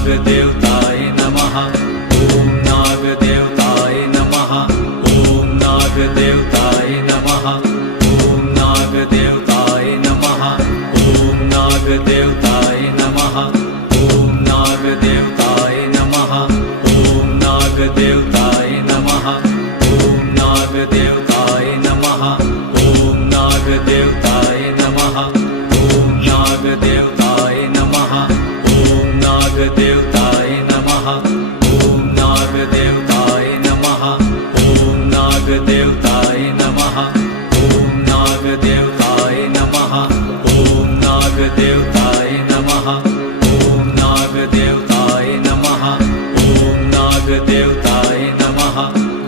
नागदेवताय नमः। ॐ नागदेवताय नमः। ॐ नागदेवताय नमः। ॐ नागदेवताय नमः। ॐ नागदेवताय नमः। ॐ नागदेवताय नमः। ॐ नागदेवताय नमः। ॐ नागदेवताय नमः। ॐ नागदेवताय नमः। ॐ नागदेवताय नमः। ॐ नागदेवताय नमः। ॐ नागदेवताय नमः। ॐ नागदेवताय नमः। ॐ नागदेवताय नमः। ॐ नागदेवताय नमः। ॐ नागदेवताय नमः। ॐ नागदेवताय नमः।